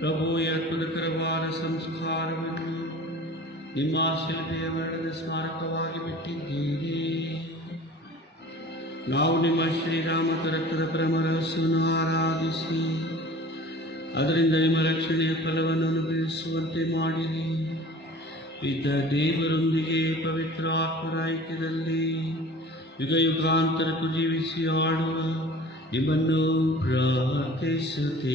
ಪ್ರಭುಯ ಅದ್ಭುತಕರವಾದ ಸಂಸ್ಕಾರವನ್ನು ನಿಮ್ಮ ಶಿಲ್ಪೆಯ ಮರಣದ ಸ್ಮಾರಕವಾಗಿ ಬಿಟ್ಟಿದ್ದೀರಿ. ನಾವು ನಿಮ್ಮ ಶ್ರೀರಾಮದ ರಕ್ತದ ಪರಮ ರಹಸ್ಯವನ್ನು ಆರಾಧಿಸಿ ಅದರಿಂದ ನಿಮ್ಮ ರಕ್ಷಣೆಯ ಫಲವನ್ನು ಅನುಭವಿಸುವಂತೆ ಮಾಡಿರಿ. ಇದ್ದ ದೇವರೊಂದಿಗೆ ಪವಿತ್ರ ಆತ್ಮರ ಐಕ್ಯದಲ್ಲಿ ಯುಗ ಯುಗಾಂತರಕ್ಕೂ ಜೀವಿಸಿ ಆಡುವ ನಿಮ್ಮನ್ನು ಪ್ರಾರ್ಥಿಸುತ್ತೇವೆ.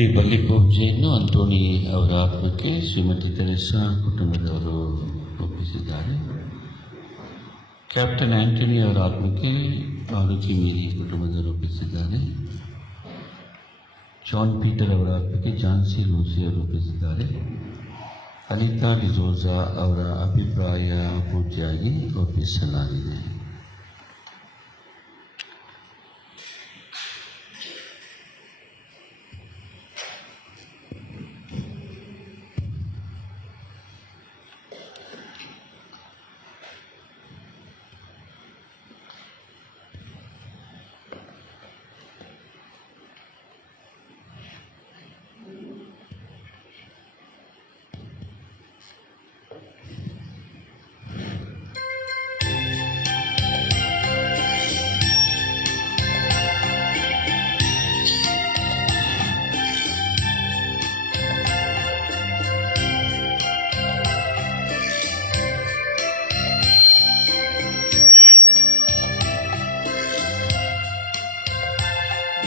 ಈ ಬಲಿ ಪೂಜೆಯನ್ನು ಅಂತೋಣಿ ಅವರ ಆತ್ಮಕ್ಕೆ ಶ್ರೀಮತಿ ತೆರೆಸಾ ಕುಟುಂಬದವರು ಒಪ್ಪಿಸಿದ್ದಾರೆ. ಕ್ಯಾಪ್ಟನ್ ಆಂಟನಿ ಅವರ ಆತ್ಮಕ್ಕೆ ಆಲೋಚಿ ಮೀರಿ ಕುಟುಂಬದವರು ರೂಪಿಸಿದ್ದಾರೆ. ಜಾನ್ ಪೀಟರ್ ಅವರ ಆತ್ಮಕ್ಕೆ ಜಾನ್ಸಿ ಲೂಸಿ ಅವರು ರೂಪಿಸಿದ್ದಾರೆ. ಅನಿತಾ ಡಿಸೋಜಾ ಅವರ ಅಭಿಪ್ರಾಯ ಪೂಜೆಯಾಗಿ ಒಪ್ಪಿಸಲಾಗಿದೆ.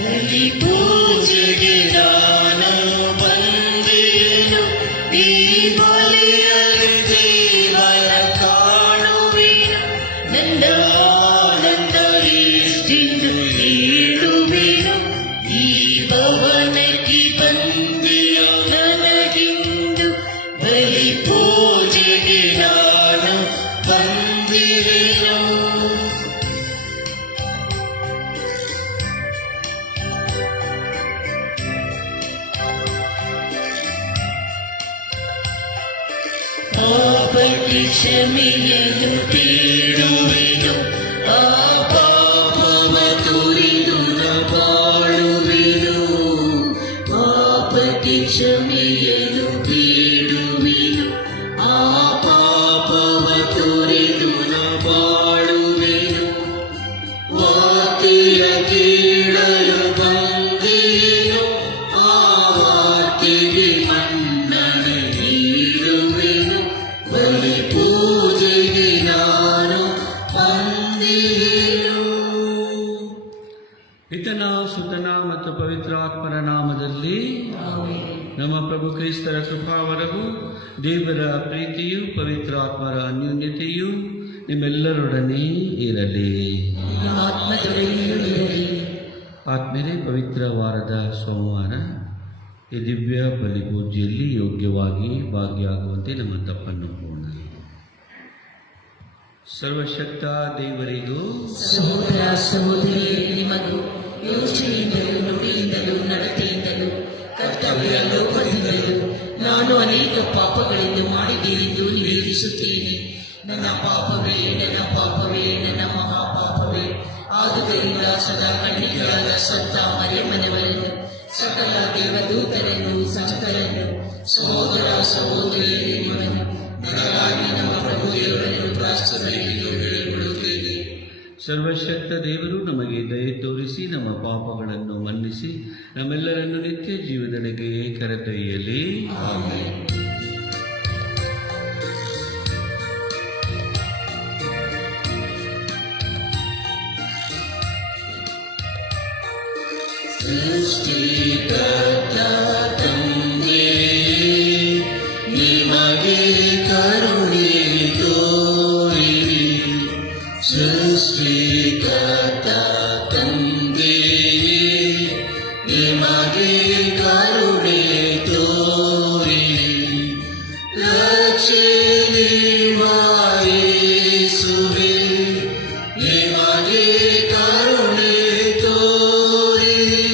ಬಲಿ ಪೂಜೆಗೆ ನಾನು ಬಂದೇನು, ಈ ಬಲಿಯಲ್ಲಿ ದೇವರ ಕಾಣುವೆನು. ನನ್ನ ಆನಂದ ಎಷ್ಟೆಂದು ಹೇಳುವೆನು, ಈ ಭವನಕ್ಕೆ ಬಂದೆಯೋ ನನಗೆಂದು. ಬಲಿ ಪೂಜೆಗೆ ನಾನು ಬಂದಿರೆನು. ಪಾಪಕ್ಕೆ ಕ್ಷಮೆಯನ್ನು ಬೇಡುವೆನು, ಆ ಪಾಪವ ತೊರೆದು ನ ಬಾಳುವೆನು. ಪಾಪಕ್ಕೆ ಕ್ಷಮೆಯನ್ನು ಬೇಡುವೆನು, ಆ ಪಾಪವ ತೊರೆದು ನ ಬಾಳುವೆನು. ವಾರ್ತೆಯ ಕೇಳಲು ಬಂದೇನು, ಆ ವಾರ್ತೆಗೆ ಮನ್ನಣೆ ನೀಡುವೆನು. ಬಲಿ ಪೂಜೆಗೆ ನಾನು ಬಂದಿರೆನು. ಪಿತನ ಸುತನ ಮತ್ತು ಪವಿತ್ರಾತ್ಮರ ನಾಮದಲ್ಲಿ ನಮ್ಮ ಪ್ರಭು ಕ್ರಿಸ್ತರ ಕೃಪಾವರವು, ದೇವರ ಪ್ರೀತಿಯು, ಪವಿತ್ರಾತ್ಮರ ಅನ್ಯೋನ್ಯತೆಯು ನಿಮ್ಮೆಲ್ಲರೊಡನೆ ಇರಲಿ. ಆತ್ಮೀಯರೇ, ಪವಿತ್ರ ವಾರದ ಸೋಮವಾರ ಈ ದಿವ್ಯ ಬಲಿ ಪೂಜೆಯಲ್ಲಿ ಯೋಗ್ಯವಾಗಿ ಭಾಗಿಯಾಗುವಂತೆ ನಮ್ಮ ತಪ್ಪನ್ನು ಪೂರ್ಣ. ಸರ್ವಶಕ್ತ ದೇವರಿಗೂ ಸಹೋದರ ಸಹೋದರಿಯರೇ, ನಿಮಗೂ ಯೋಚನೆಯಿಂದಲೂ ನುಡಿಯಿಂದಲೂ ನಡತೆಯಿಂದಲೂ ಕರ್ತವ್ಯ ಲೋಪದಿಂದಲೂ ನಾನು ಅನೇಕ ಪಾಪಗಳನ್ನು ಮಾಡಿದ್ದೇನೆಂದು ನಿವೇದಿಸುತ್ತೇನೆ. ನನ್ನ ಪಾಪವೇ, ನನ್ನ ಪಾಪವೇ, ನನ್ನ ಮಹಾಪಾಪವೇ. ಆದುದರಿಂದ ಸದಾ ಕಣ್ಣಿಗೆಯಾದ ಸಂತ ಮರಿಯಮ್ಮನವರನ್ನು, ಸಕಲ ದೇವದೂತರನ್ನು, ಸಂತರನ್ನು, ಸಹೋದರ ಸಹೋದರಿಯರೇ, ನಿಮ್ಮನ್ನು ನಗರಾಗಿ ನಮ್ಮ ಪ್ರಭು ದೇವರನ್ನು ಪ್ರಾರ್ಥನೆಗೆ ಬೇಡಿಕೊಳ್ಳುತ್ತೇನೆ. ಸರ್ವಶಕ್ತ ದೇವರು ನಮಗೆ ದಯೆ ತೋರಿಸಿ ನಮ್ಮ ಪಾಪಗಳನ್ನು ಮನ್ನಿಸಿ ನಮ್ಮೆಲ್ಲರನ್ನು ನಿತ್ಯ ಜೀವದೆಡೆಗೆ ಕರೆದೊಯ್ಯಲಿ. ಆಮೆನ್. ಸೃಷ್ಟಿಕರ್ತ ತಂದೆಯೇ, ನಿಮಗೆ ಕರುಣೆ ತೋರಿರಿ. ಸೃಷ್ಟಿಕರ್ತ ತಂದೆಯೇ, ನಿಮಗೆ ಕರುಣೆ ತೋರಿರಿ. ರಕ್ಷಣೆ ಯೇಸುವೇ, ನಿಮಗೆ ಕರುಣೆ ತೋರಿರಿ.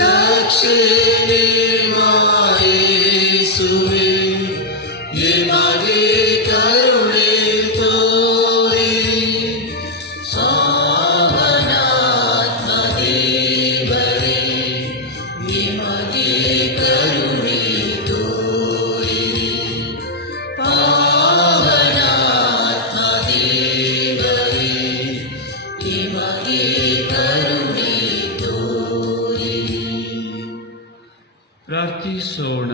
ರಕ್ಷಣೆ ಯೇಸುವೇ, ನಿಮಗೆ ಕರುಣೆ ತೋರಿರಿ. ಸಾವನಾತ್ಮ ದೇವರೇ, ನಿಮಗೆ ಕರುಣೆ ತೋರಿರಿ. ಪಾವನಾತ್ಮ ದೇವರೇ, ನಿಮಗೆ ಕರುಣೆ ತೋರಿರಿ. ಪ್ರಾರ್ಥಿಸೋಣ.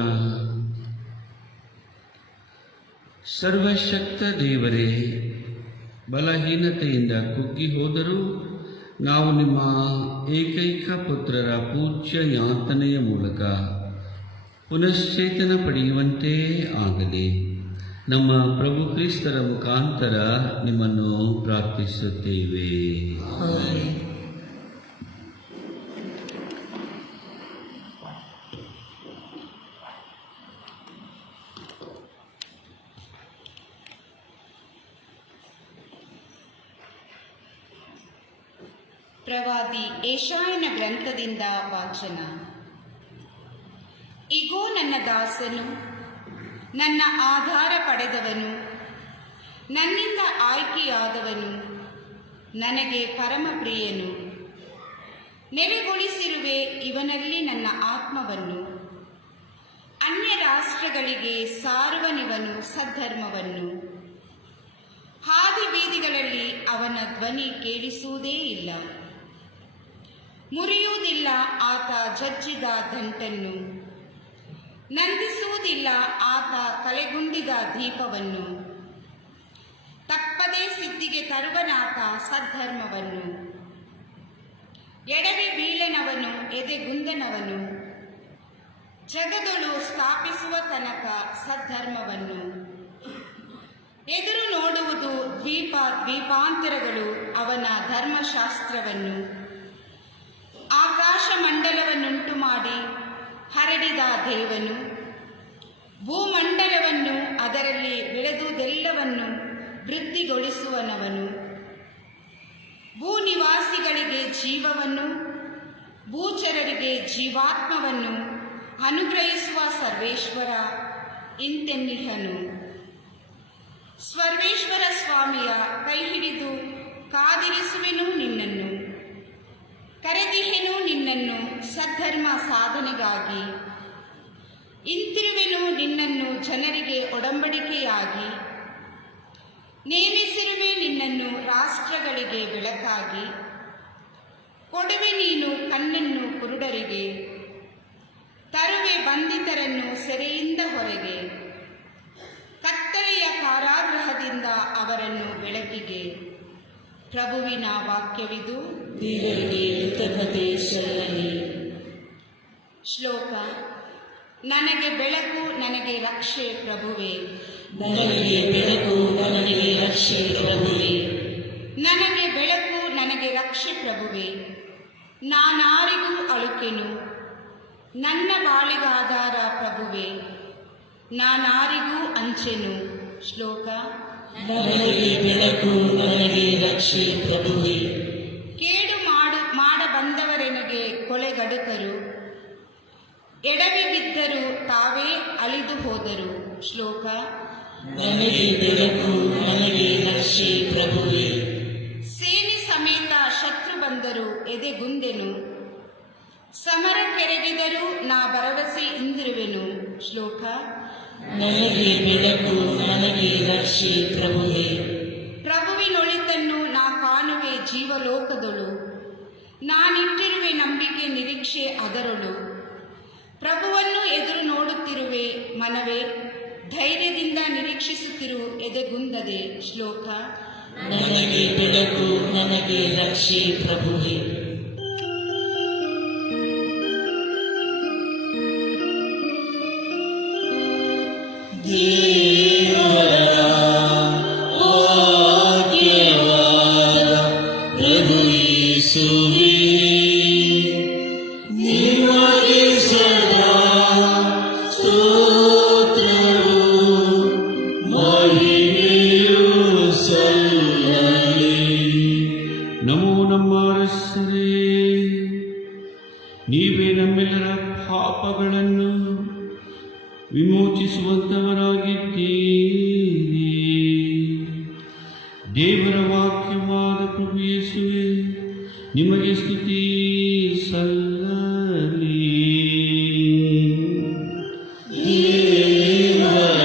ಸರ್ವಶಕ್ತ ದೇವರೇ, ಬಲಹೀನತೆಯಿಂದ ಕುಗ್ಗಿ ಹೋದರೂ ನಾವು ನಿಮ್ಮ ಏಕೈಕ ಪುತ್ರರ ಪೂಜ್ಯ ಯಾತನೆಯ ಮೂಲಕ ಪುನಶ್ಚೇತನ ಪಡೆಯುವಂತೆ ಆಗಲಿ. ನಮ್ಮ ಪ್ರಭು ಕ್ರಿಸ್ತರ ಮುಖಾಂತರ ನಿಮ್ಮನ್ನು ಪ್ರಾರ್ಥಿಸುತ್ತೇವೆ. ಆಮೆನ್. ಪ್ರವಾದಿ ಯೆಶಾಯನ ಗ್ರಂಥದಿಂದ ವಾಚನ. ಇಗೋ, ನನ್ನ ದಾಸನು, ನನ್ನ ಆಧಾರ ಪಡೆದವನು, ನನ್ನಿಂದ ಆಯ್ಕೆಯಾದವನು, ನನಗೆ ಪರಮ ಪ್ರಿಯನು. ನೆಲೆಗೊಳಿಸಿರುವೆ ಇವನಲ್ಲಿ ನನ್ನ ಆತ್ಮವನ್ನು. ಅನ್ಯ ರಾಷ್ಟ್ರಗಳಿಗೆ ಸಾರುವನಿವನು ಸದ್ಧರ್ಮವನ್ನು. ಹಾದಿ ಬೀದಿಗಳಲ್ಲಿ ಅವನ ಧ್ವನಿ ಕೇಳಿಸುವುದೇ ಇಲ್ಲ. ಮುರಿಯುವುದಿಲ್ಲ ಆತ ಜಜ್ಜಿದ ದಂಟನ್ನು, ನಂದಿಸುವುದಿಲ್ಲ ಆತ ಕಲೆಗುಂದಿದ ದೀಪವನ್ನು. ತಪ್ಪದೇ ಸಿದ್ಧಿಗೆ ತರುವನಾತ ಸದ್ಧರ್ಮವನ್ನು. ಎಡವಿ ಬೀಳನವನು ಎದೆಗುಂದನವನು, ಜಗದೊಳು ಸ್ಥಾಪಿಸುವ ತನಕ ಸದ್ಧರ್ಮವನ್ನು. ಎದುರು ನೋಡುವುದು ದ್ವೀಪ ದ್ವೀಪಾಂತರಗಳು ಅವನ ಧರ್ಮಶಾಸ್ತ್ರವನ್ನು. ಆಕಾಶ ಮಂಡಲವನ್ನುಂಟು ಮಾಡಿ ಹರಡಿದ ದೇವನು, ಭೂಮಂಡಲವನ್ನು ಅದರಲ್ಲಿ ಬೆಳೆದುದೆಲ್ಲವನ್ನು ವೃದ್ಧಿಗೊಳಿಸುವನವನು. ಭೂನಿವಾಸಿಗಳಿಗೆ ಜೀವವನ್ನು, ಭೂಚರರಿಗೆ ಜೀವಾತ್ಮವನ್ನು ಅನುಗ್ರಹಿಸುವ ಸರ್ವೇಶ್ವರ ಇಂತೆನ್ನಿಹನು. ಸರ್ವೇಶ್ವರ ಸ್ವಾಮಿಯ ಕೈ ಹಿಡಿದು ಕಾದಿರಿಸುವೆನು ನಿನ್ನನ್ನು. ಕರೆದಿಹೆನು ನಿನ್ನನ್ನು ಸದ್ಧರ್ಮ ಸಾಧನೆಗಾಗಿ. ಇಂತಿರುವೆನು ನಿನ್ನನ್ನು ಜನರಿಗೆ ಒಡಂಬಡಿಕೆಯಾಗಿ. ನೇಮಿಸಿರುವೆ ನಿನ್ನನ್ನು ರಾಷ್ಟ್ರಗಳಿಗೆ ಬೆಳಕಾಗಿ. ಕೊಡುವೆ ನೀನು ಕಣ್ಣನ್ನು ಕುರುಡರಿಗೆ. ತರುವೆ ಬಂಧಿತರನ್ನು ಸೆರೆಯಿಂದ ಹೊರಗೆ. ಕತ್ತಲೆಯ ಕಾರಾಗೃಹದಿಂದ ಅವರನ್ನು ಬೆಳಕಿಗೆ. ಪ್ರಭುವಿನ ವಾಕ್ಯವಿದು. ದೇವರಿಗೆ ಕೃತಜ್ಞತೆ ಸಲ್ಲಲಿ. ಶ್ಲೋಕ. ನನಗೆ ಬೆಳಕು, ನನಗೆ ರಕ್ಷೆ ಪ್ರಭುವೇ. ನನಗೆ ಬೆಳಕು, ನನಗೆ ರಕ್ಷೆ ಪ್ರಭುವೇ. ನನಗೆ ಬೆಳಕು, ನನಗೆ ರಕ್ಷೆ ಪ್ರಭುವೇ. ನಾನಾರಿಗೂ ಅಳುಕೆನು, ನನ್ನ ಬಾಳಿಗಾಧಾರ ಪ್ರಭುವೇ. ನಾನಾರಿಗೂ ಅಂಚೆನು. ಶ್ಲೋಕ. ನನಗೆ ಬೆಳಕು, ನನಗೆ ರಕ್ಷೆ ಪ್ರಭುವೇ. ಕೇಡು ಮಾಡ ಬಂದವರೆನಗೆ ಕೊಲೆಗಡುಕರು. ಎಡವಿ ಬಿದ್ದರು ತಾವೇ ಅಳಿದು ಹೋದರು. ಶ್ಲೋಕ. ನನಗೆ ಬೆಳಕು, ನನಗೆ ರಕ್ಷೆ ಪ್ರಭುವೇ. ಸೇನೆ ಸಮೇತ ಶತ್ರು ಬಂದರು ಎದೆಗುಂದೆನು. ಸಮರ ಕೆರಗಿದರು ನಾ ಭರವಸೆ ಇಂದಿರುವೆನು. ಶ್ಲೋಕ. ನನಗೆ ಬೆಳಕು, ನನಗೆ ರಕ್ಷೆ ಪ್ರಭುವೇ. ಪ್ರಭುವಿನೊಳಿತನ್ನು ನಾ ಕಾಣುವೆ ಜೀವಲೋಕದೊಳು. ನಾನಿಟ್ಟಿರುವೆ ನಂಬಿಕೆ ನಿರೀಕ್ಷೆ ಅದರೊಳು. ಪ್ರಭುವನ್ನು ಎದುರು ನೋಡುತ್ತಿರುವೆ ಮನವೇ. ಧೈರ್ಯದಿಂದ ನಿರೀಕ್ಷಿಸುತ್ತಿರು ಎದೆಗುಂದದೆ. ಶ್ಲೋಕ. ನನಗೆ ಬೆಳಕು, ನನಗೆ ರಕ್ಷೆ ಪ್ರಭುವೇ. ದೇವರ ವಾಕ್ಯವಾದ ಪ್ರಭು ಯೇಸುವೇ, ನಿಮಗೆ ಸದಾ ಸ್ತೋತ್ರವು ಮಹಿಮೆಯು ಸಲ್ಲಲಿ. ನಮೋ ನಮ್ಮ ಅರಸರೇ, ನೀವೇ ನಮ್ಮೆಲ್ಲರ ಪಾಪಗಳನ್ನು ವಿಮೋಚಿಸುವಂತವರಾಗಿದ್ದೀರಿ. ದೇವರ ವಾಕ್ಯವಾದ ಪ್ರಭು ಯೇಸುವೇ, ನಿಮಗೆ ಸ್ತುತಿ ಸಲ್ಲಲಿ. ದೇವರ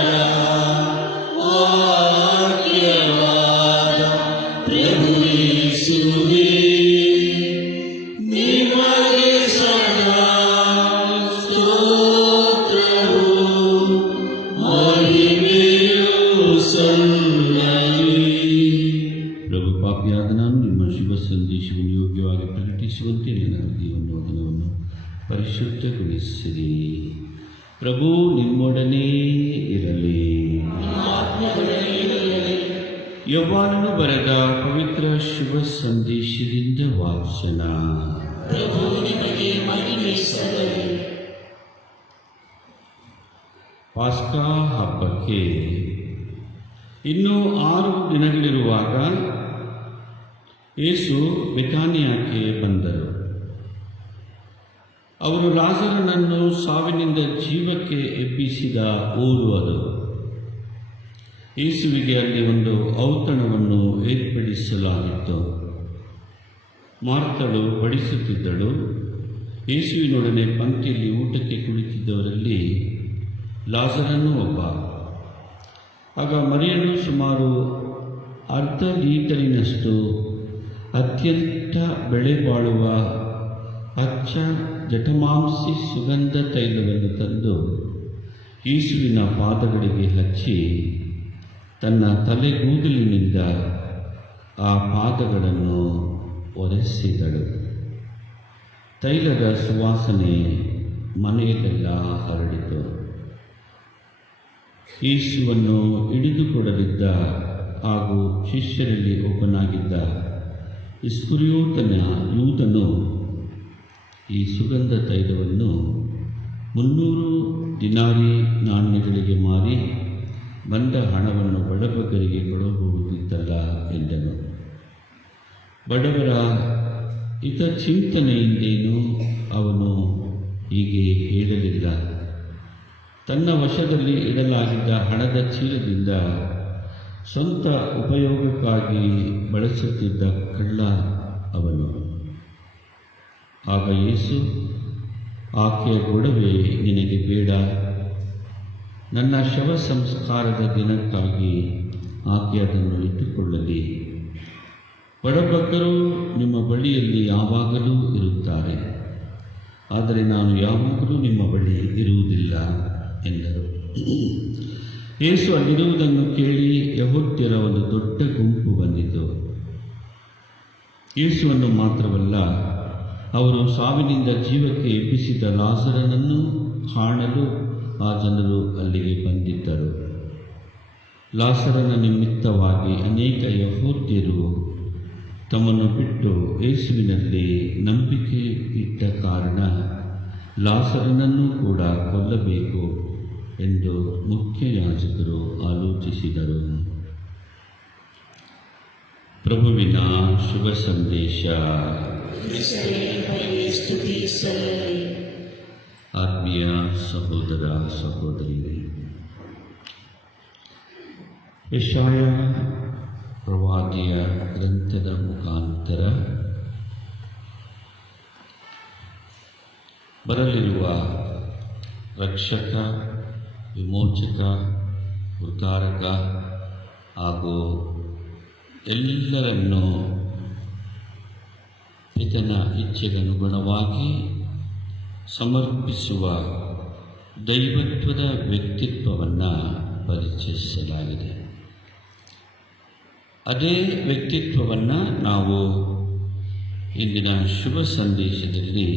ವಾಕ್ಯವಾದ ಪ್ರಭು ಯೇಸುವೇ, ನಿಮಗೆ ಸದಾ ಸ್ತೋತ್ರವು ಮಹಿಮೆಯು ಸಲ್ಲಲಿ. ಪ್ರಭು, ಪಾಪಿಯಾದ ನಾನು ನಿಮ್ಮ ಶುಭ ಸಂದೇಶವನ್ನು ಯೋಗ್ಯವಾಗಿ ಪ್ರಕಟಿಸುವಂತೆ ನನ್ನ ಹೃದಯವನ್ನು ವಚನವನ್ನು ಪರಿಶುದ್ಧಗೊಳಿಸಿರಿ. ಪ್ರಭು ನಿಮ್ಮೊಡನೆ ಇರಲಿ. ಯೋಹಾನನು ಬರೆದ ಪವಿತ್ರ ಶುಭ ಸಂದೇಶದಿಂದ ವಾಚನ. ಪ್ರಭು ನಿಮಗೆ ಮಹಿಮೆ ಸಲ್ಲಲಿ. ಪಾಸ್ಕಾ ಹಬ್ಬಕ್ಕೆ ಇನ್ನೂ 6 ದಿನಗಳಿರುವಾಗ ಯೇಸು ಬೆಥಾನಿಯಾಕ್ಕೆ ಬಂದರು. ಅವರು ಲಾಜರನನ್ನು ಸಾವಿನಿಂದ ಜೀವಕ್ಕೆ ಎಬ್ಬಿಸಿದ ಊರು ಅದು. ಯೇಸುವಿಗೆ ಅಲ್ಲಿ ಒಂದು ಔತಣವನ್ನು ಏರ್ಪಡಿಸಲಾಗಿತ್ತು. ಮಾರ್ತಳು ಬಡಿಸುತ್ತಿದ್ದಳು. ಯೇಸುವಿನೊಡನೆ ಪಂಕ್ತಿಯಲ್ಲಿ ಊಟಕ್ಕೆ ಕುಳಿತಿದ್ದವರಲ್ಲಿ ಲಾಜರನು ಒಬ್ಬ. ಆಗ ಮರಿಯಳು ಸುಮಾರು 1/2 ಲೀಟರಿನಷ್ಟು ಅತ್ಯಂತ ಬೆಲೆ ಬಾಳುವ ಅಚ್ಚ ಜಠಮಾಂಸಿ ಸುಗಂಧ ತೈಲವನ್ನು ತಂದು ಯೇಸುವಿನ ಪಾದಗಳಿಗೆ ಹಚ್ಚಿ ತನ್ನ ತಲೆಗೂದಲಿನಿಂದ ಆ ಪಾದಗಳನ್ನು ಒರೆಸಿದಳು. ತೈಲದ ಸುವಾಸನೆ ಮನೆಯಲ್ಲೆಲ್ಲ ಹರಡಿತು. ಯೇಸುವನ್ನು ಹಿಡಿದುಕೊಡಲಿದ್ದ ಹಾಗೂ ಶಿಷ್ಯರಲ್ಲಿ ಒಬ್ಬನಾಗಿದ್ದ ಇಸ್ಕರಿಯೋತನ ಯೂದನು ಈ ಸುಗಂಧ ತೈಲವನ್ನು 300 ದಿನಾರಿ ನಾಣ್ಯಗಳಿಗೆ ಮಾರಿ ಬಂದ ಹಣವನ್ನು ಬಡಬಗರಿಗೆ ಕೊಡಬಹುದಿತ್ತಲ್ಲ ಎಂದನು. ಬಡವರ ಹಿತಚಿಂತನೆಯಿಂದೇನೂ ಅವನು ಹೀಗೆ ಹೇಳಲಿಲ್ಲ. ತನ್ನ ವಶದಲ್ಲಿ ಇಡಲಾಗಿದ್ದ ಹಣದ ಚೀಲದಿಂದ ಸ್ವಂತ ಉಪಯೋಗಕ್ಕಾಗಿ ಬಳಸುತ್ತಿದ್ದ ಕಳ್ಳ ಅವನು. ಆಗ ಯೇಸು, ಆಕೆಯ ಗೊಡವೆ ನಿನಗೆ ಬೇಡ, ನನ್ನ ಶವ ಸಂಸ್ಕಾರದ ದಿನಕ್ಕಾಗಿ ಆಕೆ ಅದನ್ನು ಇಟ್ಟುಕೊಳ್ಳಲಿ. ಬಡಬಗ್ಗರು ನಿಮ್ಮ ಬಳಿಯಲ್ಲಿ ಯಾವಾಗಲೂ ಇರುತ್ತಾರೆ, ಆದರೆ ನಾನು ಯಾವಾಗಲೂ ನಿಮ್ಮ ಬಳಿ ಇರುವುದಿಲ್ಲ ಎಂದರು. ಯೇಸು ಅಲ್ಲಿರುವುದನ್ನು ಕೇಳಿ ಯೆಹೂದ್ಯರ ಒಂದು ದೊಡ್ಡ ಗುಂಪು ಬಂದಿತು. ಯೇಸುವನ್ನು ಮಾತ್ರವಲ್ಲ, ಅವರು ಸಾವಿನಿಂದ ಜೀವಕ್ಕೆ ಎಬ್ಬಿಸಿದ ಲಾಜರನನ್ನು ಕಾಣಲು ಆ ಜನರು ಅಲ್ಲಿಗೆ ಬಂದಿದ್ದರು. ಲಾಜರನ ನಿಮಿತ್ತವಾಗಿ ಅನೇಕ ಯೆಹೂದ್ಯರು ತಮ್ಮನ್ನು ಬಿಟ್ಟು ಯೇಸುವಿನಲ್ಲಿ ನಂಬಿಕೆ ಇಟ್ಟ ಕಾರಣ ಲಾಜರನನ್ನು ಕೂಡ ಕೊಲ್ಲಬೇಕು ಎಂದು ಮುಖ್ಯ ಯಾಜಕರು ಆಲೋಚಿಸಿದರು. ಪ್ರಭುವಿನ ಶುಭ ಸಂದೇಶ. ಸ್ತುತಿ ಸಲ್ಲಲಿ. ಆತ್ಮೀಯ ಸಹೋದರ ಸಹೋದರಿಯರೇ, ಯೆಶಾಯ ಪ್ರವಾದಿಯ ಗ್ರಂಥದ ಮುಖಾಂತರ ಬರಲಿರುವ ರಕ್ಷಕ, ವಿಮೋಚಕ, ಉದ್ಧಾರಕ ಹಾಗೂ ಎಲ್ಲರನ್ನೂ ಪಿತನ ಇಚ್ಛೆಗನುಗುಣವಾಗಿ ಸಮರ್ಪಿಸುವ ದೈವತ್ವದ ವ್ಯಕ್ತಿತ್ವವನ್ನು ಪರಿಚಯಿಸಲಾಗಿದೆ. ಅದೇ ವ್ಯಕ್ತಿತ್ವವನ್ನು ನಾವು ಇಂದಿನ ಶುಭ ಸಂದೇಶದಲ್ಲಿ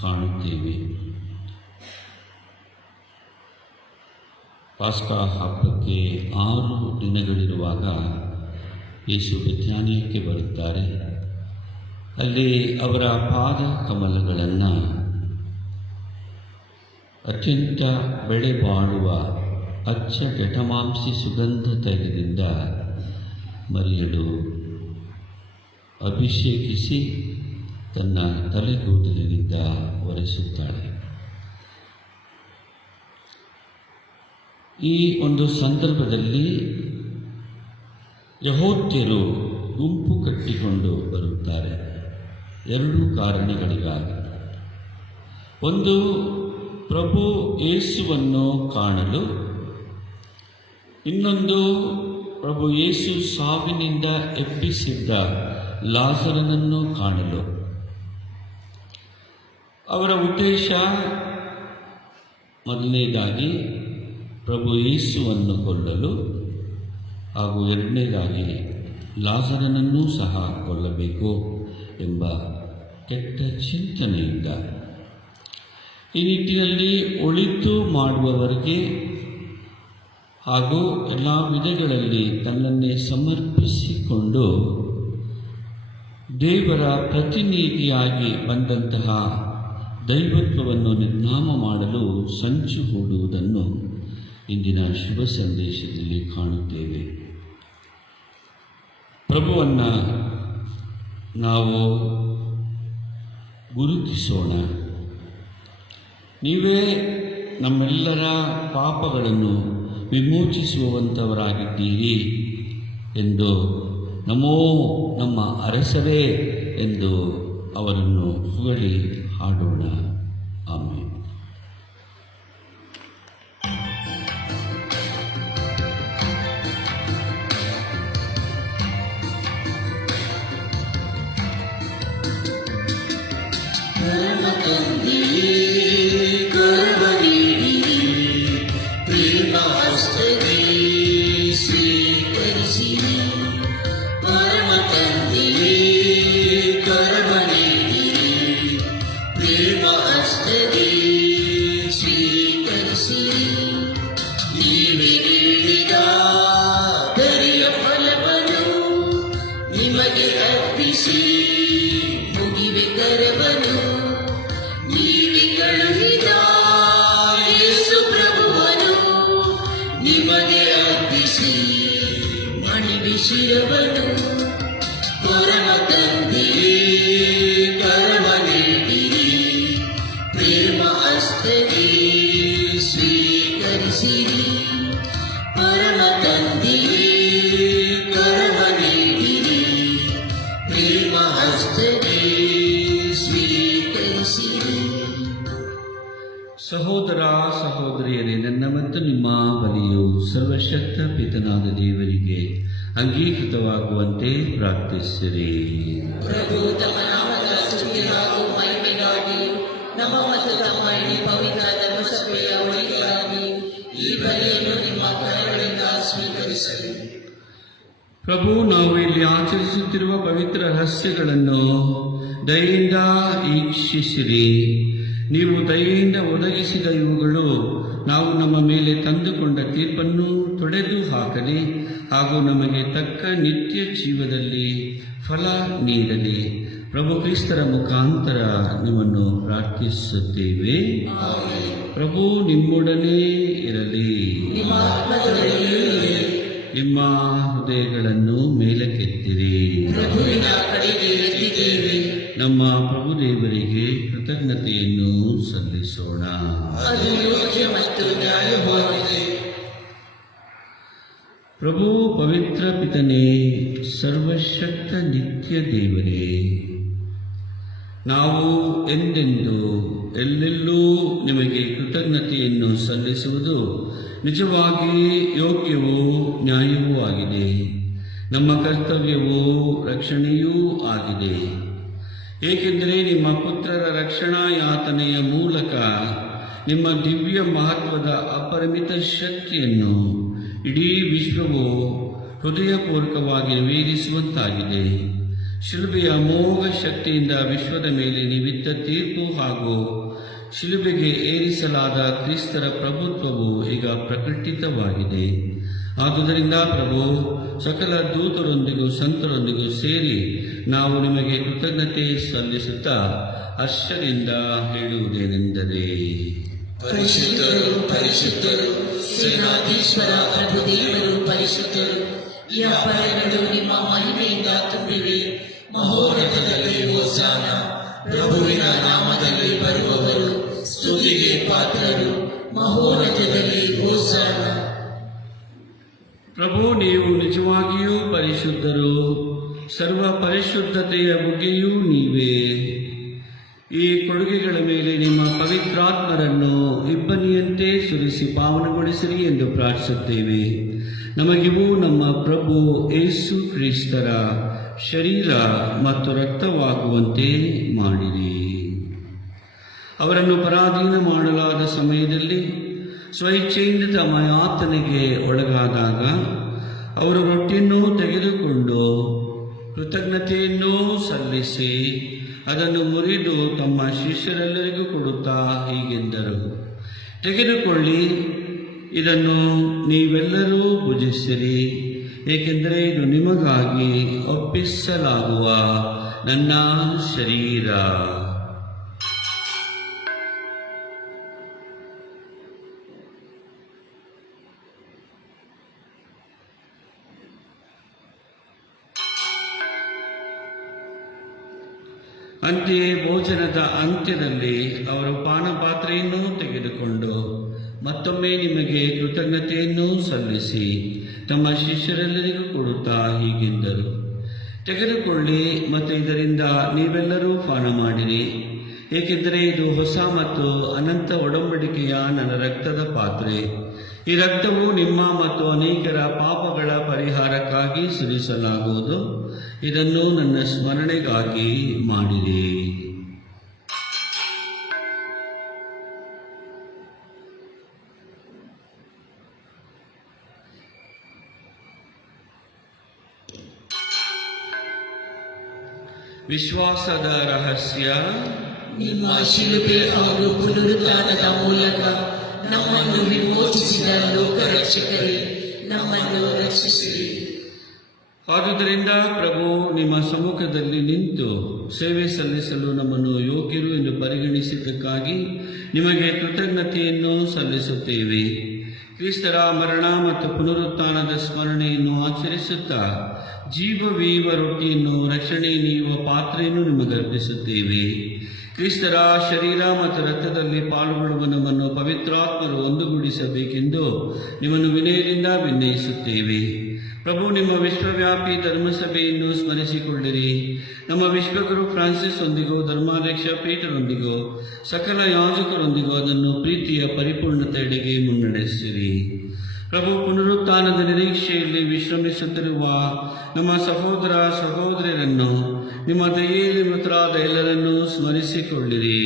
ಕಾಣುತ್ತೇವೆ. ಪಾಸ್ಕಾ ಹಬ್ಬಕ್ಕೆ 6 ದಿನಗಳಿರುವಾಗ ಯೇಸು ಬೆಥಾನಿಯಕ್ಕೆ ಬರುತ್ತಾರೆ. ಅಲ್ಲಿ ಅವರ ಪಾದ ಕಮಲಗಳನ್ನು ಅತ್ಯಂತ ಬೆಲೆ ಬಾಳುವ ಅಚ್ಚ ಜಠಮಾಂಸಿ ಸುಗಂಧ ತೈಲದಿಂದ ಮರಿಯಳು ಅಭಿಷೇಕಿಸಿ ತನ್ನ ತಲೆಗೂದಲಿನಿಂದ ಒರೆಸುತ್ತಾಳೆ. ಈ ಒಂದು ಸಂದರ್ಭದಲ್ಲಿ ಯೆಹೂದ್ಯರು ಗುಂಪು ಕಟ್ಟಿಕೊಂಡು ಬರುತ್ತಾರೆ. 2 ಕಾರಣಗಳಿಗಾಗಿ. ಒಂದು, ಪ್ರಭು ಯೇಸುವನ್ನು ಕಾಣಲು. ಇನ್ನೊಂದು, ಪ್ರಭು ಯೇಸು ಸಾವಿನಿಂದ ಎಬ್ಬಿಸಿದ್ದ ಲಾಜರನನ್ನು ಕಾಣಲು. ಅವರ ಉದ್ದೇಶ ಮೊದಲನೇದಾಗಿ ಪ್ರಭು ಯೇಸುವನ್ನು ಕೊಲ್ಲಲು ಹಾಗೂ ಎರಡನೇದಾಗಿ ಲಾಜರನನ್ನೂ ಸಹ ಕೊಲ್ಲಬೇಕು ಎಂಬ ಕೆಟ್ಟ ಚಿಂತನೆಯಿಂದ ಈ ನಿಟ್ಟಿನಲ್ಲಿ ಒಳಿತು ಮಾಡುವವರಿಗೆ ಹಾಗೂ ಎಲ್ಲ ವಿಧಗಳಲ್ಲಿ ತನ್ನನ್ನೇ ಸಮರ್ಪಿಸಿಕೊಂಡು ದೇವರ ಪ್ರತಿನಿಧಿಯಾಗಿ ಬಂದಂತಹ ದೈವತ್ವವನ್ನು ನಿರ್ನಾಮ ಮಾಡಲು ಸಂಚು ಹೂಡುವುದನ್ನು ಇಂದಿನ ಶುಭ ಸಂದೇಶದಲ್ಲಿ ಕಾಣುತ್ತೇವೆ. ಪ್ರಭುವನ್ನು ನಾವು ಗುರುತಿಸೋಣ. ನೀವೇ ನಮ್ಮೆಲ್ಲರ ಪಾಪಗಳನ್ನು ವಿಮೋಚಿಸುವಂಥವರಾಗಿದ್ದೀರಿ ಎಂದು ನಮೋ ನಮ್ಮ ಅರಸರೇ ಎಂದು ಅವರನ್ನು ಹೊಗಳಿ ಹಾಡೋಣ. ಆಮೇಲೆ ನಿಮಗೆ ಅರ್ಪಿಸಿ ಮುಗಿವೆ ಕರವನು, ನೀವೇ ಕಳುಹಿದ ಯೇಸು ಪ್ರಭುವನು. ನಿಮಗೆ ಅರ್ಪಿಸಿ ಮಣಿವೆ ಶಿರವನು, ಪರಮ ತಂದೆಯೇ ಕರವ ನೀಡಿರಿ, ಪ್ರೇಮ ಹಸ್ತವೇ ಸ್ವೀಕರಿಸಿರಿ. ಪರಮ ತಂದೆಯೇ ಕರವ ನೀಡಿರಿ, ಪ್ರೇಮ ಹಸ್ತವೇ ಸ್ವೀಕರಿಸಿರಿ. ಸಹೋದರ ಸಹೋದರಿಯರೇ, ನನ್ನ ಮತ್ತು ನಿಮ್ಮ ಬಲಿಯು ಸರ್ವಶಕ್ತ ಪಿತನಾದ ದೇವರಿಗೆ ಅಂಗೀಕೃತವಾಗುವಂತೆ ಪ್ರಾರ್ಥಿಸಿರಿ. ಪ್ರಭು ತಮ್ಮ ನಾಮದ ಸ್ತುತಿಗಾಗಿ ಮಹಿಮೆಗಾಗಿ ನಮ್ಮ ಮತ್ತು ತಮ್ಮ ಇಡೀ ಪವಿತ್ರ ಧರ್ಮಸಭೆಯ ಒಳಿತಿಗಾಗಿ ಈ ಬಲಿಯನ್ನು ನಿಮ್ಮ ಕರಗಳಿಂದ ಸ್ವೀಕರಿಸಲಿ. ಪ್ರಭು, ನಾವು ಇಲ್ಲಿ ಆಚರಿಸುತ್ತಿರುವ ಪವಿತ್ರ ರಹಸ್ಯಗಳನ್ನು ದಯೆಯಿಂದ ಈಕ್ಷಿಸಿರಿ. ನೀವು ದಯೆಯಿಂದ ಒದಗಿಸಿದ ಇವುಗಳು ನಾವು ನಮ್ಮ ಮೇಲೆ ತಂದುಕೊಂಡ ತೀರ್ಪನ್ನು ತೊಡೆದು ಹಾಕಲಿ ಹಾಗೂ ನಮಗೆ ತಕ್ಕ ನಿತ್ಯ ಜೀವದಲ್ಲಿ ಫಲ ನೀಡಲಿ. ಪ್ರಭು ಕ್ರಿಸ್ತರ ಮುಖಾಂತರ ನಿಮ್ಮನ್ನು ಪ್ರಾರ್ಥಿಸುತ್ತೇವೆ. ಪ್ರಭು ನಿಮ್ಮೊಡನೆ ಇರಲಿ. ನಿಮ್ಮ ಹೃದಯಗಳನ್ನು ಮೇಲಕ್ಕೆತ್ತಿರಿ. ಪ್ರಭುವಿನ ಕಡೆಗೆ ಎತ್ತಿದ್ದೇವೆ. ನಮ್ಮ ಪ್ರಭು ದೇವರಿಗೆ ಕೃತಜ್ಞತೆಯನ್ನು ಸಲ್ಲಿಸೋಣ. ಅದು ಯೋಗ್ಯ ಮತ್ತು ನ್ಯಾಯವಾಗಿದೆ. ಪ್ರಭು ಪವಿತ್ರ ಪಿತನೇ, ಸರ್ವಶಕ್ತ ನಿತ್ಯ ದೇವರೇ, ನಾವು ಎಂದೆಂದು ಎಲ್ಲೆಲ್ಲೂ ನಿಮಗೆ ಕೃತಜ್ಞತೆಯನ್ನು ಸಲ್ಲಿಸುವುದು ನಿಜವಾಗಿ ಯೋಗ್ಯವೂ ನ್ಯಾಯವೂ ಆಗಿದೆ. ನಮ್ಮ ಕರ್ತವ್ಯವೂ ರಕ್ಷಣೆಯೂ ಆಗಿದೆ. ಏಕೆಂದರೆ ನಿಮ್ಮ ಪುತ್ರರ ರಕ್ಷಣಾ ಯಾತನೆಯ ಮೂಲಕ ನಿಮ್ಮ ದಿವ್ಯ ಮಹತ್ವದ ಅಪರಿಮಿತ ಶಕ್ತಿಯನ್ನು ಇಡೀ ವಿಶ್ವವು ಹೃದಯಪೂರ್ವಕವಾಗಿ ನಿವೇದಿಸುವಂತಾಗಿದೆ. ಶಿಲುಬೆಯ ಅಮೋಘ ಶಕ್ತಿಯಿಂದ ವಿಶ್ವದ ಮೇಲೆ ನೀವಿದ್ದ ತೀರ್ಪು ಹಾಗೂ ಶಿಲುಬೆಗೆ ಏರಿಸಲಾದ ಕ್ರಿಸ್ತರ ಪ್ರಭುತ್ವವು ಈಗ ಪ್ರಕಟಿತವಾಗಿದೆ. ಆದುದರಿಂದ ಪ್ರಭು, ಸಕಲ ದೂತರೊಂದಿಗೂ ಸಂತರೊಂದಿಗೂ ಸೇರಿ ನಾವು ನಿಮಗೆ ಕೃತಜ್ಞತೆ ಸಲ್ಲಿಸುತ್ತಾ ಹರ್ಷದಿಂದ ಹೇಳುವುದೇನೆಂದರೆ, ಪರಿಶುದ್ಧರು ಪರಿಶುದ್ಧರು, ಸೇನಾಧೀಶ್ವರ ಪ್ರಭು ದೇವರು ಪರಿಶುದ್ಧರು. ಈ ಅಪ್ಪಣೆಗಳು ನಿಮ್ಮ ಮಹಿಮೆಯಿಂದ ತುಂಬಿವೆ. ಮಹೋನ್ನತದಲ್ಲಿ ಹೋಸಾನ. ಪ್ರಭುವಿನ ನಾಮದಲ್ಲಿ ಬರುವವರು ಸ್ತುತಿಗೆ ಪಾತ್ರರು. ಮಹೋನ್ನತದಲ್ಲಿ ಹೋಸಾನ. ಪ್ರಭು, ನೀವು ನಿಜವಾಗಿಯೂ ಪರಿಶುದ್ಧರು. ಸರ್ವ ಪರಿಶುದ್ಧತೆಯ ಬುಗ್ಗೆಯೂ ನೀವೇ. ಈ ಕೊಡುಗೆಗಳ ಮೇಲೆ ನಿಮ್ಮ ಪವಿತ್ರಾತ್ಮರನ್ನು ಇಬ್ಬನಿಯಂತೆ ಸುರಿಸಿ ಪಾವನಗೊಳಿಸಿರಿ ಎಂದು ಪ್ರಾರ್ಥಿಸುತ್ತೇವೆ. ನಮಗಿವು ನಮ್ಮ ಪ್ರಭು ಯೇಸು ಕ್ರಿಸ್ತರ ಶರೀರ ಮತ್ತು ರಕ್ತವಾಗುವಂತೆ ಮಾಡಿರಿ. ಅವರನ್ನು ಪರಾಧೀನ ಮಾಡಲಾದ ಸಮಯದಲ್ಲಿ ಸ್ವಇಚ್ಛೆಯಿಂದ ತಮ್ಮ ಯಾತನೆಗೆ ಒಳಗಾದಾಗ ಅವರು ರೊಟ್ಟಿಯನ್ನು ತೆಗೆದುಕೊಂಡು ಕೃತಜ್ಞತೆಯನ್ನು ಸಲ್ಲಿಸಿ ಅದನ್ನು ಮುರಿದು ತಮ್ಮ ಶಿಷ್ಯರೆಲ್ಲರಿಗೂ ಕೊಡುತ್ತಾ ಹೀಗೆಂದರು, ತೆಗೆದುಕೊಳ್ಳಿ, ಇದನ್ನು ನೀವೆಲ್ಲರೂ ಭುಜಿಸಿರಿ, ಏಕೆಂದರೆ ಇದು ನಿಮಗಾಗಿ ಒಪ್ಪಿಸಲಾಗುವ ನನ್ನ ಶರೀರ. ಅಂತೆಯೇ ಭೋಜನದ ಅಂತ್ಯದಲ್ಲಿ ಅವರು ಪಾನಪಾತ್ರೆಯನ್ನು ತೆಗೆದುಕೊಂಡು ಮತ್ತೊಮ್ಮೆ ನಿಮಗೆ ಕೃತಜ್ಞತೆಯನ್ನು ಸಲ್ಲಿಸಿ ತಮ್ಮ ಶಿಷ್ಯರೆಲ್ಲರಿಗೂ ಕೊಡುತ್ತಾ ಹೀಗೆಂದರು, ತೆಗೆದುಕೊಳ್ಳಿ ಮತ್ತು ಇದರಿಂದ ನೀವೆಲ್ಲರೂ ಪಾನ ಮಾಡಿರಿ, ಏಕೆಂದರೆ ಇದು ಹೊಸ ಮತ್ತು ಅನಂತ ಒಡಂಬಡಿಕೆಯ ನನ್ನ ರಕ್ತದ ಪಾತ್ರೆ. ಈ ರಕ್ತವು ನಿಮ್ಮ ಮತ್ತು ಅನೇಕರ ಪಾಪಗಳ ಪರಿಹಾರಕ್ಕಾಗಿ ಸುರಿಸಲಾಗುವುದು. ಇದನ್ನು ನನ್ನ ಸ್ಮರಣೆಗಾಗಿ ಮಾಡಿರಿ. ವಿಶ್ವಾಸದ ರಹಸ್ಯ. ನಿಮ್ಮ ಶಿಲುಬೆ ಹಾಗೂ ಪುನರುತ್ಥಾನದ ಮೂಲಕ ನಮ್ಮನ್ನು ವಿಮೋಚಿಸಿದ ಲೋಕರಕ್ಷಕರೇ, ನಮ್ಮನ್ನು ರಕ್ಷಿಸಿರಿ. ಆದುದರಿಂದ ಪ್ರಭು, ನಿಮ್ಮ ಸಮ್ಮುಖದಲ್ಲಿ ನಿಂತು ಸೇವೆ ಸಲ್ಲಿಸಲು ನಮ್ಮನ್ನು ಯೋಗ್ಯರು ಎಂದು ಪರಿಗಣಿಸಿದ್ದಕ್ಕಾಗಿ ನಿಮಗೆ ಕೃತಜ್ಞತೆಯನ್ನು ಸಲ್ಲಿಸುತ್ತೇವೆ. ಕ್ರಿಸ್ತರ ಮರಣ ಮತ್ತು ಪುನರುತ್ಥಾನದ ಸ್ಮರಣೆಯನ್ನು ಆಚರಿಸುತ್ತಾ ಜೀವವೀವ ರೊಟ್ಟಿಯನ್ನು, ರಕ್ಷಣೆ ನೀಡುವ ಪಾತ್ರೆಯನ್ನು ನಿಮಗರ್ಪಿಸುತ್ತೇವೆ. ಕ್ರಿಸ್ತರ ಶರೀರ ಮತ್ತು ರಕ್ತದಲ್ಲಿ ಪಾಲ್ಗೊಳ್ಳುವ ನಮ್ಮನ್ನು ಪವಿತ್ರಾತ್ಮರು ಒಂದುಗೂಡಿಸಬೇಕೆಂದು ನಿಮ್ಮನ್ನು ವಿನಯದಿಂದ ವಿನಯಿಸುತ್ತೇವೆ. ಪ್ರಭು, ನಿಮ್ಮ ವಿಶ್ವವ್ಯಾಪಿ ಧರ್ಮಸಭೆಯನ್ನು ಸ್ಮರಿಸಿಕೊಳ್ಳಿರಿ. ನಮ್ಮ ವಿಶ್ವಗುರು ಫ್ರಾನ್ಸಿಸ್ ಒಂದಿಗೂ, ಧರ್ಮಾಧ್ಯಕ್ಷ ಪೀಟರೊಂದಿಗೂ, ಸಕಲ ಯಾಜಕರೊಂದಿಗೂ ಅದನ್ನು ಪ್ರೀತಿಯ ಪರಿಪೂರ್ಣತೆಯೆಡೆಗೆ ಮುನ್ನಡೆಸಿರಿ. ಪ್ರಭು, ಪುನರುತ್ಥಾನದ ನಿರೀಕ್ಷೆಯಲ್ಲಿ ವಿಶ್ರಮಿಸುತ್ತಿರುವ ನಮ್ಮ ಸಹೋದರ ಸಹೋದರಿಯರನ್ನು, ನಿಮ್ಮ ದಯೆಯಲ್ಲಿ ಮೃತರಾದ ಎಲ್ಲರನ್ನೂ ಸ್ಮರಿಸಿಕೊಳ್ಳಿರಿ.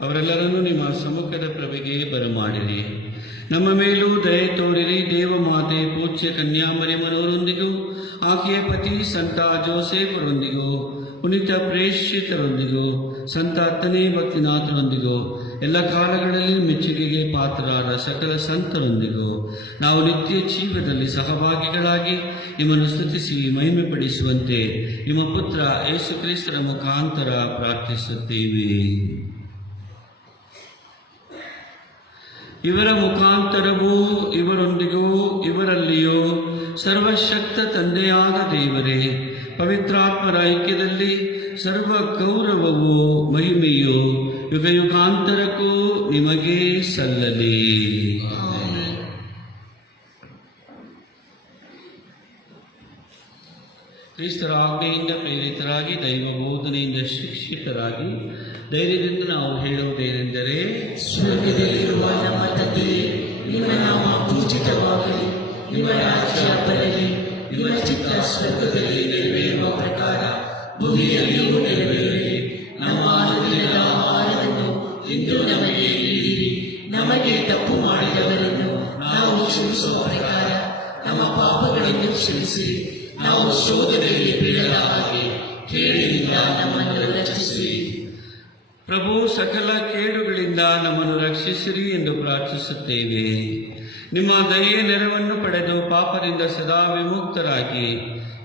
ಅವರೆಲ್ಲರನ್ನೂ ನಿಮ್ಮ ಸಮ್ಮುಖದ ಪ್ರಭೆಗೆ ಬರಮಾಡಿರಿ. ನಮ್ಮ ಮೇಲೂ ದಯೆ ತೋರಿರಿ. ದೇವಮಾತೆ ಪೂಜ್ಯ ಕನ್ಯಾಮರಿಯಮ್ಮನವರೊಂದಿಗೂ, ಆಕೆಯ ಪತಿ ಸಂತ ಜೋಸೇಫರೊಂದಿಗೂ, ಪುನೀತ ಪ್ರೇಷಿತರೊಂದಿಗೂ, ಸಂತ ಹತ್ತನೇ ಭಕ್ತಿನಾಥರೊಂದಿಗೂ, ಎಲ್ಲ ಕಾಲಗಳಲ್ಲಿ ಮೆಚ್ಚುಗೆಗೆ ಪಾತ್ರರಾದ ಸಕಲ ಸಂತರೊಂದಿಗೂ ನಾವು ನಿತ್ಯ ಜೀವದಲ್ಲಿ ಸಹಭಾಗಿಗಳಾಗಿ ನಿಮ್ಮನ್ನು ಸ್ತುತಿಸಿ ಮಹಿಮೆಪಡಿಸುವಂತೆ ನಿಮ್ಮ ಪುತ್ರ ಯೇಸು ಕ್ರಿಸ್ತರ ಮುಖಾಂತರ ಪ್ರಾರ್ಥಿಸುತ್ತೇವೆ. ಇವರ ಮುಖಾಂತರವೂ ಇವರೊಂದಿಗೂ ಇವರಲ್ಲಿಯೂ ಸರ್ವಶಕ್ತ ತಂದೆಯಾದ ದೇವರೇ, ಪವಿತ್ರಾತ್ಮರ ಐಕ್ಯದಲ್ಲಿ ಸರ್ವ ಗೌರವವೂ ಮಹಿಮೆಯೂ ಯುಗಯುಗಾಂತರಕ್ಕೂ ನಿಮಗೇ ಸಲ್ಲಲಿ. ಕ್ರಿಸ್ತರ ಆಜ್ಞೆಯಿಂದ ಪ್ರೇರಿತರಾಗಿ, ದೈವ ಬೋಧನೆಯಿಂದ ಶಿಕ್ಷಿತರಾಗಿ ಧೈರ್ಯದಿಂದ ನಾವು ಹೇಳುವುದೇನೆಂದರೆ, ಸ್ವರ್ಗದಲ್ಲಿರುವ ನಮ್ಮ ತಂದೆಯೇ, ನಿಮ್ಮ ನಾಮ ಪೂಜಿತವಾಗಲಿ, ನಿಮ್ಮ ರಾಜ್ಯ ಬರಲಿ, ನಿಮ್ಮ ಚಿತ್ತ ಸ್ವರ್ಗದಲ್ಲಿ ನೆರವೇರುವ ಪ್ರಕಾರ ಭೂಮಿಯಲ್ಲಿಯೂ ನೆರವೇರಲಿ. ನಮ್ಮ ಅನುದಿನದ ಆಹಾರವನ್ನು ಇಂದು ನಮಗೆ ನೀಡಿರಿ. ನಮಗೆ ತಪ್ಪು ಮಾಡಿದವರನ್ನು ನಾವು ಕ್ಷಮಿಸುವ ಪ್ರಕಾರ ನಮ್ಮ ಪಾಪಗಳನ್ನು ಕ್ಷಮಿಸಿರಿ. ನಾವು ಶೋಧನೆಯಲ್ಲಿ ಬೀಳದ ಹಾಗೆ ಕೇಡಿನಿಂದ ನಮ್ಮನ್ನು ರಕ್ಷಿಸಿರಿ. ಪ್ರಭು, ಸಕಲ ಕೇಡುಗಳಿಂದ ನಮ್ಮನ್ನು ರಕ್ಷಿಸಿರಿ ಎಂದು ಪ್ರಾರ್ಥಿಸುತ್ತೇವೆ. ನಿಮ್ಮ ದಯೆಯ ನೆರವನ್ನು ಪಡೆದು ಪಾಪದಿಂದ ಸದಾ ವಿಮುಕ್ತರಾಗಿ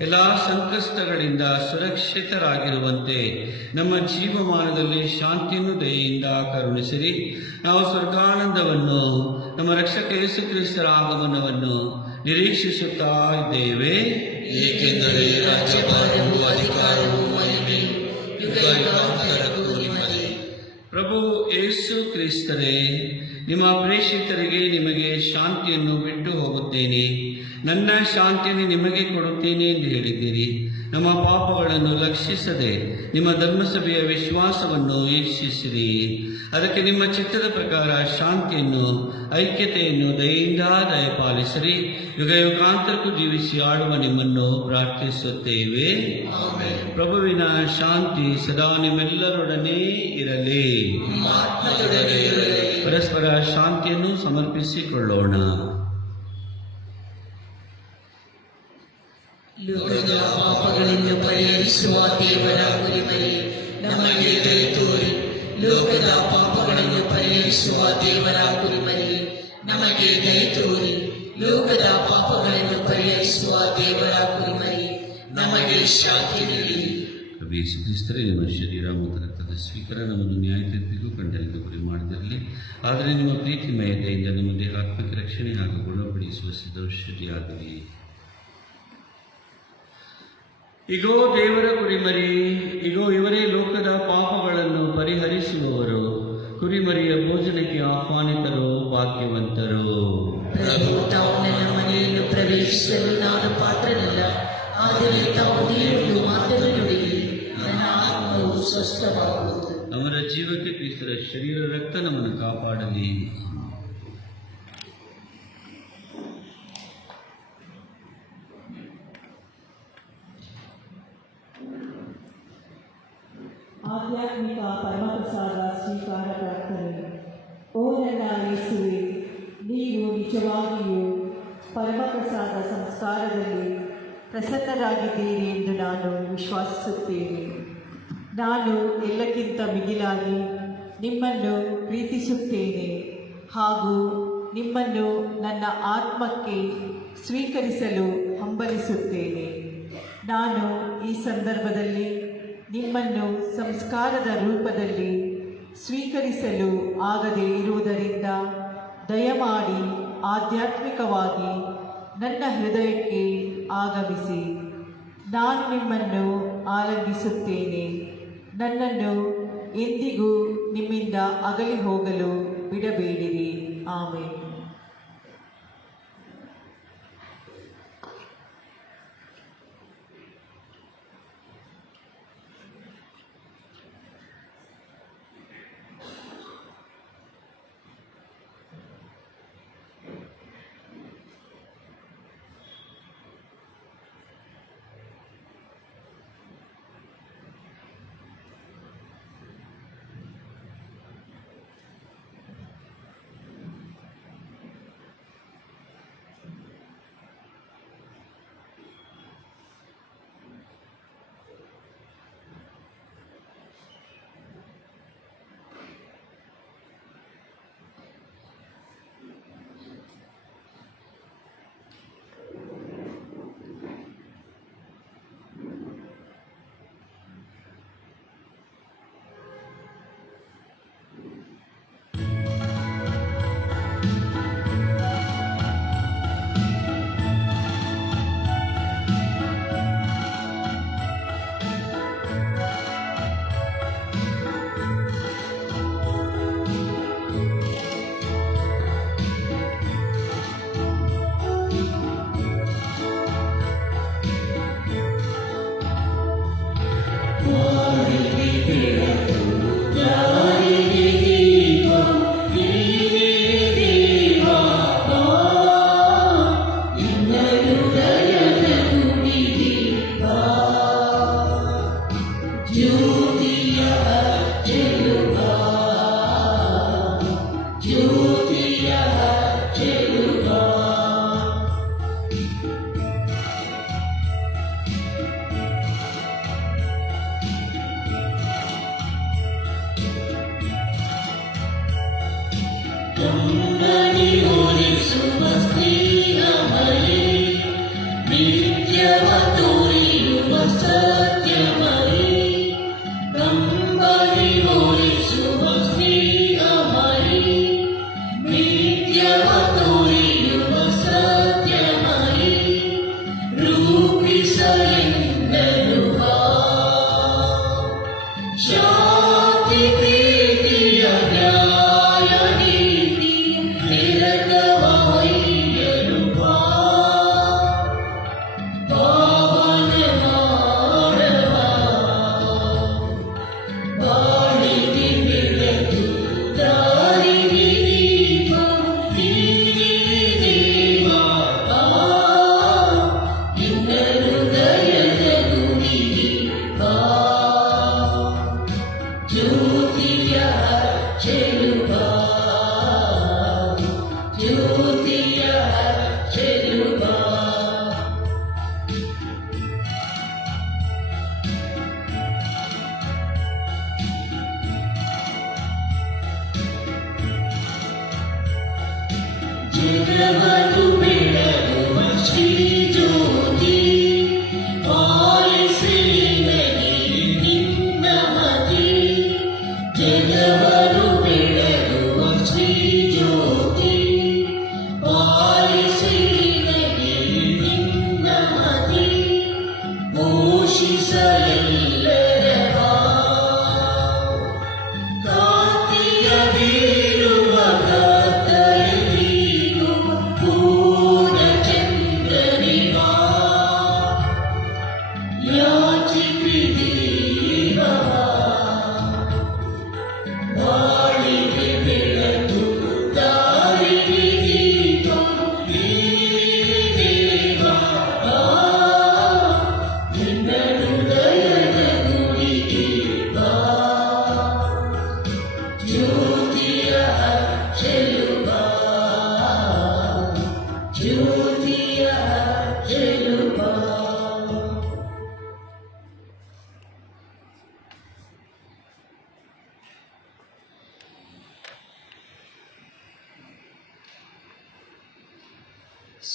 ಎಲ್ಲ ಸಂಕಷ್ಟಗಳಿಂದ ಸುರಕ್ಷಿತರಾಗಿರುವಂತೆ ನಮ್ಮ ಜೀವಮಾನದಲ್ಲಿ ಶಾಂತಿಯನ್ನು ದಯೆಯಿಂದ ಕರುಣಿಸಿರಿ. ನಾವು ಸ್ವರ್ಗಾನಂದವನ್ನು, ನಮ್ಮ ರಕ್ಷಕ ಯೇಸು ಕ್ರಿಸ್ತರ ಆಗಮನವನ್ನು ನಿರೀಕ್ಷಿಸುತ್ತಾ ಇದ್ದೇವೆ. ಏಕೆಂದರೆ ರಾಜ್ಯಭಾರವು, ಅಧಿಕಾರವು, ಮಹಿಮೆಯು ಯುಗಯುಗಾಂತರಕ್ಕೂ ನಿಮ್ಮದೇ. ಪ್ರಭು ಯೇಸು ಕ್ರಿಸ್ತರೇ, ನಿಮ್ಮ ಪ್ರೇಷಿತರಿಗೆ ನಿಮಗೆ ಶಾಂತಿಯನ್ನು ಬಿಟ್ಟು ಹೋಗುತ್ತೇನೆ, ನನ್ನ ಶಾಂತಿಯನ್ನು ನಿಮಗೆ ಕೊಡುತ್ತೇನೆ ಎಂದು ಹೇಳಿದ್ದೀರಿ. ನಮ್ಮ ಪಾಪಗಳನ್ನು ಲಕ್ಷಿಸದೆ ನಿಮ್ಮ ಧರ್ಮಸಭೆಯ ವಿಶ್ವಾಸವನ್ನು ವೀಕ್ಷಿಸಿರಿ. ಅದಕ್ಕೆ ನಿಮ್ಮ ಚಿತ್ತದ ಪ್ರಕಾರ ಶಾಂತಿಯನ್ನು, ಐಕ್ಯತೆಯನ್ನು ದಯೆಯಿಂದ ದಯಪಾಲಿಸಿರಿ. ಯುಗಯುಗಾಂತರಕ್ಕೂ ಜೀವಿಸಿ ಆಳುವ ನಿಮ್ಮನ್ನು ಪ್ರಾರ್ಥಿಸುತ್ತೇವೆ. ಪ್ರಭುವಿನ ಶಾಂತಿ ಸದಾ ನಿಮ್ಮೆಲ್ಲರೊಡನೆ ಇರಲಿ. ಪರಸ್ಪರ ಶಾಂತಿಯನ್ನು ಸಮರ್ಪಿಸಿಕೊಳ್ಳೋಣ. ಲೋಕದ ಪಾಪಗಳನ್ನು ಪರಿಹರಿಸುವ ದೇವರ ಕುರಿಮರಿ ನಮಗೆ ದಯ ತೋರಿ. ಲೋಕದ ಪಾಪಗಳನ್ನು ಪರಿಹರಿಸುವ ದೇವರ ಕುರಿಮರಿ ನಮಗೆ ದಯ ತೋರಿ. ಲೋಕದ ಪಾಪಗಳನ್ನು ಪರಿಹರಿಸುವ ದೇವರ ಕುರಿಮರಿ ನಮಗೆ ಶಾಂತಿ ನೀಡಿ. ಪ್ರಭು ಯೇಸು ಕ್ರಿಸ್ತರೇ, ನಿಮ್ಮ ಶರೀರ ಮತ್ತು ರಕ್ತದ ಸ್ವೀಕಾರ ನಮ್ಮನ್ನು ನ್ಯಾಯ ತೀರ್ಪಿಗೂ ಕಂಡರಿಗೂ ಗುರಿ ಮಾಡದಿರಲಿ. ಆದರೆ ನಿಮ್ಮ ಪ್ರೀತಿಮಯ ದಯೆಯಿಂದ ನಮ್ಮ ದೇಹಾತ್ಮಕ ರಕ್ಷಣೆ ಹಾಗೂ ಗುಣಪಡಿಸುವ ಸಿದ್ಧೌಷಧಿಯಾಗಲಿ. ಇಗೋ ದೇವರ ಕುರಿಮರಿ, ಇಗೋ ಇವರೇ ಲೋಕದ ಪಾಪಗಳನ್ನು ಪರಿಹರಿಸುವವರು. ಕುರಿಮರಿಯ ಭೋಜನಕ್ಕೆ ಆಹ್ವಾನಿತರು ಭಾಗ್ಯವಂತರು. ಪ್ರಭು ತಾವು ನನ್ನ ಮನೆಯನ್ನು ಪ್ರವೇಶಿಸಲು ನಾನು ಪಾತ್ರನಲ್ಲ, ಆದರೆ ತಾವು ನೀಡುವುದು ಮಾತನ್ನು ನುಡಿಯಿರಿ, ನನ್ನ ಆತ್ಮವು ಸ್ವಸ್ಥವಾಗುವುದು. ಅವರ ಜೀವಕ್ಕೆ ಕ್ರಿಸ್ತರ ಶರೀರ ರಕ್ತ ನಮ್ಮನ್ನು ಕಾಪಾಡಲಿ. ಆಧ್ಯಾತ್ಮಿಕ ಪರಮಪ್ರಸಾದ ಸ್ವೀಕಾರ ಪ್ರಾರ್ಥನೆ. ಓ ನನ್ನ ಯೇಸುವೆ, ನೀವು ನಿಜವಾಗಿಯೂ ಪರಮಪ್ರಸಾದ ಸಂಸ್ಕಾರದಲ್ಲಿ ಪ್ರಸನ್ನರಾಗಿದ್ದೀರಿ ಎಂದು ನಾನು ವಿಶ್ವಾಸಿಸುತ್ತೇನೆ. ನಾನು ಎಲ್ಲಕ್ಕಿಂತ ಮಿಗಿಲಾಗಿ ನಿಮ್ಮನ್ನು ಪ್ರೀತಿಸುತ್ತೇನೆ ಹಾಗೂ ನಿಮ್ಮನ್ನು ನನ್ನ ಆತ್ಮಕ್ಕೆ ಸ್ವೀಕರಿಸಲು ಹಂಬಲಿಸುತ್ತೇನೆ. ನಾನು ಈ ಸಂದರ್ಭದಲ್ಲಿ ನಿಮ್ಮನ್ನು ಸಂಸ್ಕಾರದ ರೂಪದಲ್ಲಿ ಸ್ವೀಕರಿಸಲು ಆಗದೇ ಇರುವುದರಿಂದ ದಯಮಾಡಿ ಆಧ್ಯಾತ್ಮಿಕವಾಗಿ ನನ್ನ ಹೃದಯಕ್ಕೆ ಆಗಮಿಸಿ. ನಾನು ನಿಮ್ಮನ್ನು ಆಲಂಗಿಸುತ್ತೇನೆ. ನನ್ನನ್ನು ಎಂದಿಗೂ ನಿಮ್ಮಿಂದ ಅಗಲಿ ಹೋಗಲು ಬಿಡಬೇಡಿರಿ. ಆಮೆನ್.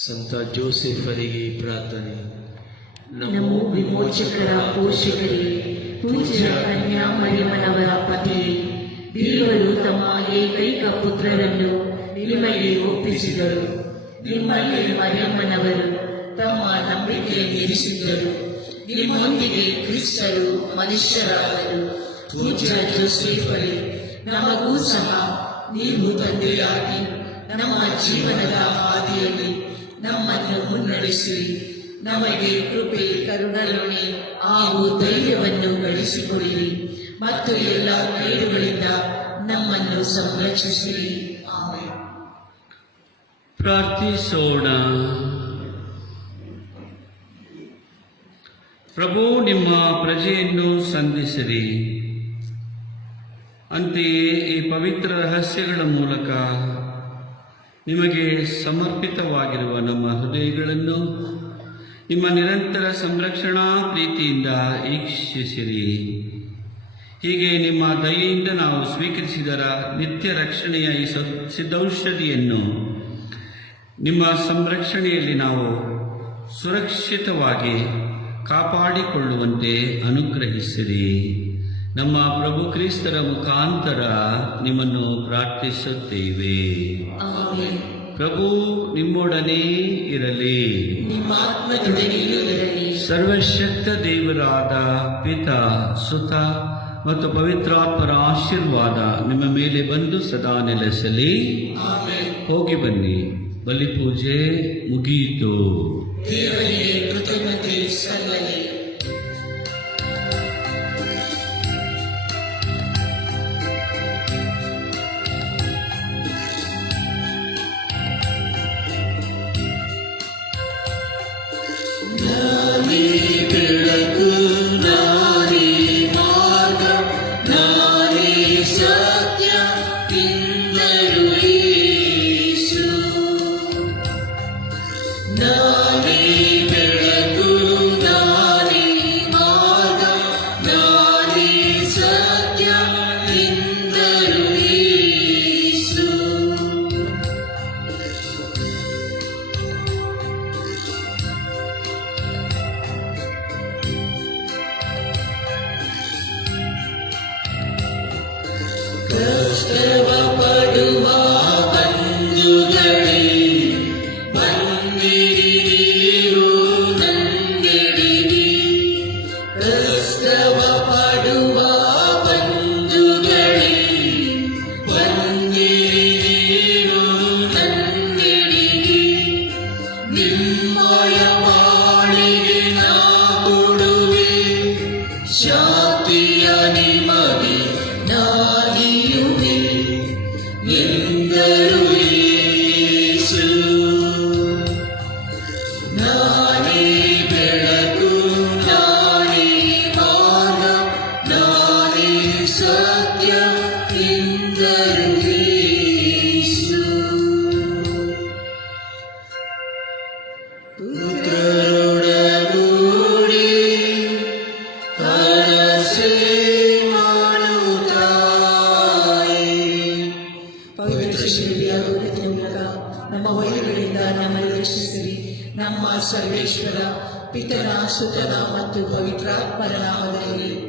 ಸಂತ ಜೋಸೆಫರಿಗೆ ಪ್ರಾರ್ಥನೆ. ನಮೋ ವಿಮೋಚಕರ ಪೋಷಕರೇ, ಪೂಜ್ಯ ಕನ್ಯಾ ಮರಿಯಮ್ಮನವರ ಪತಿಯೇ, ದೇವರು ತಮ್ಮ ಏಕೈಕ ಪುತ್ರರನ್ನು ನಿಮಗೆ ಒಪ್ಪಿಸಿದರು. ನಿಮ್ಮಲ್ಲಿ ಮರಿಯಮ್ಮನವರು ತಮ್ಮ ನಂಬಿಕೆಯನ್ನಿರಿಸಿದ್ದರು. ನಿಮ್ಮೊಂದಿಗೆ ಕ್ರಿಸ್ತರು ಮನುಷ್ಯರಾದರು. ಪೂಜ್ಯ ಜೋಸೆಫರೇ, ನಮಗೂ ಸಹ ನೀವು ತಂದೆಯಾಗಿ ನಮ್ಮ ಜೀವನದ ಹಾದಿಯಲ್ಲಿ ನಮ್ಮನ್ನು ಮುನ್ನಡೆಸಿರಿ. ನಮಗೆ ಕೃಪೆ, ಕರುಣೆ ಹಾಗೂ ಧೈರ್ಯವನ್ನು ಗಳಿಸಿಕೊಡಿರಿ ಮತ್ತು ಎಲ್ಲ ಕೇಡುಗಳಿಂದ ನಮ್ಮನ್ನು ಸಂರಕ್ಷಿಸಿರಿ. ಆಮೆನ್. ಪ್ರಾರ್ಥಿಸೋಣ. ಪ್ರಭು, ನಿಮ್ಮ ಪ್ರಜೆಯನ್ನು ಸಂಧಿಸಿರಿ. ಅಂತೆಯೇ ಈ ಪವಿತ್ರ ರಹಸ್ಯಗಳ ಮೂಲಕ ನಿಮಗೆ ಸಮರ್ಪಿತವಾಗಿರುವ ನಮ್ಮ ಹೃದಯಗಳನ್ನು ನಿಮ್ಮ ನಿರಂತರ ಸಂರಕ್ಷಣಾ ಪ್ರೀತಿಯಿಂದ ಈಕ್ಷಿಸಿರಿ. ಹೀಗೆ ನಿಮ್ಮ ದಯೆಯಿಂದ ನಾವು ಸ್ವೀಕರಿಸಿದರ ನಿತ್ಯ ರಕ್ಷಣೆಯ ಈ ಸಿದ್ಧೌಷಧಿಯನ್ನು ನಿಮ್ಮ ಸಂರಕ್ಷಣೆಯಲ್ಲಿ ನಾವು ಸುರಕ್ಷಿತವಾಗಿ ಕಾಪಾಡಿಕೊಳ್ಳುವಂತೆ ಅನುಗ್ರಹಿಸಿರಿ. ನಮ್ಮ ಪ್ರಭು ಕ್ರಿಸ್ತರ ಮುಖಾಂತರ ನಿಮ್ಮನ್ನು ಪ್ರಾರ್ಥಿಸುತ್ತೇವೆ. ಆಮೆನ್. ಪ್ರಭು ನಿಮ್ಮೊಡನೆ ಇರಲಿ. ನಿಮ್ಮ ಆತ್ಮದೊಡನೆಯೂ ಇರಲಿ. ಸರ್ವಶಕ್ತ ದೇವರಾದ ಪಿತಾ, ಸುತ ಮತ್ತು ಪವಿತ್ರಾತ್ಮರ ಆಶೀರ್ವಾದ ನಿಮ್ಮ ಮೇಲೆ ಬಂದು ಸದಾ ನೆಲೆಸಲಿ. ಆಮೆನ್. ಹೋಗಿ ಬನ್ನಿ. ಬಲಿಪೂಜೆ ಮುಗಿಯಿತು. ದೇವರಿಗೆ ಕೃತಜ್ಞತೆ ಸಲ್ಲಲಿ. ನಮ್ಮ ವೈರಿಗಳಿಂದ ನಮ್ಮನ್ನು ರಕ್ಷಿಸಿರಿ. ನಮ್ಮ ಸರ್ವೇಶ್ವರ ಪಿತನ ಸುತನ ಮತ್ತು ಪವಿತ್ರಾತ್ಮರ ನಾಮದಲ್ಲಿ